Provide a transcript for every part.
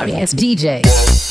sorry DJ.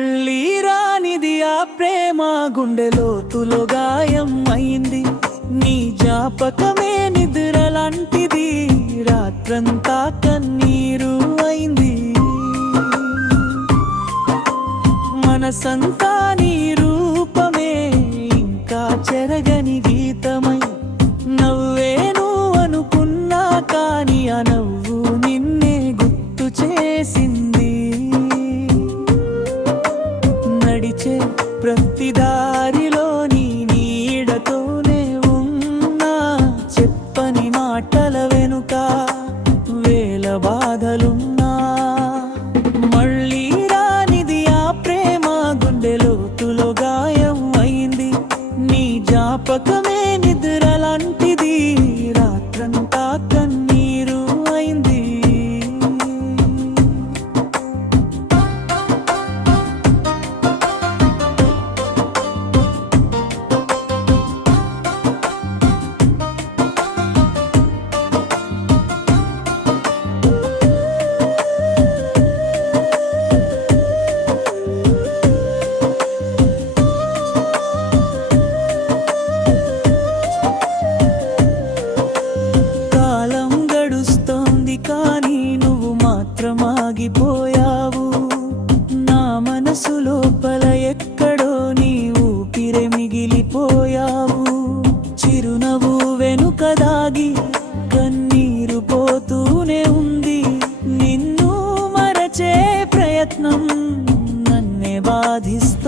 మళ్ళీ రానిది ఆ ప్రేమ గుండె లోతులో గాయం అయింది నీ జ్ఞాపకమే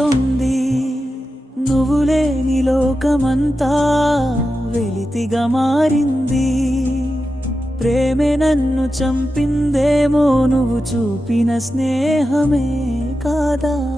బాధిస్తుంది నువ్వు లేని లోకమంతా వెలితిగా మారింది. ప్రేమే నన్ను చంపిందేమో నువ్వు చూపిన స్నేహమే కాదా?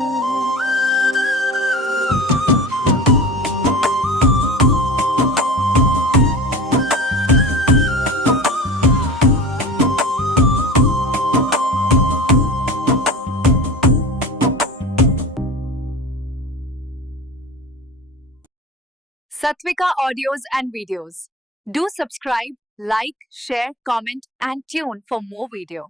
Satvika audios and videos. Do subscribe, like, share, comment, and tune for more video.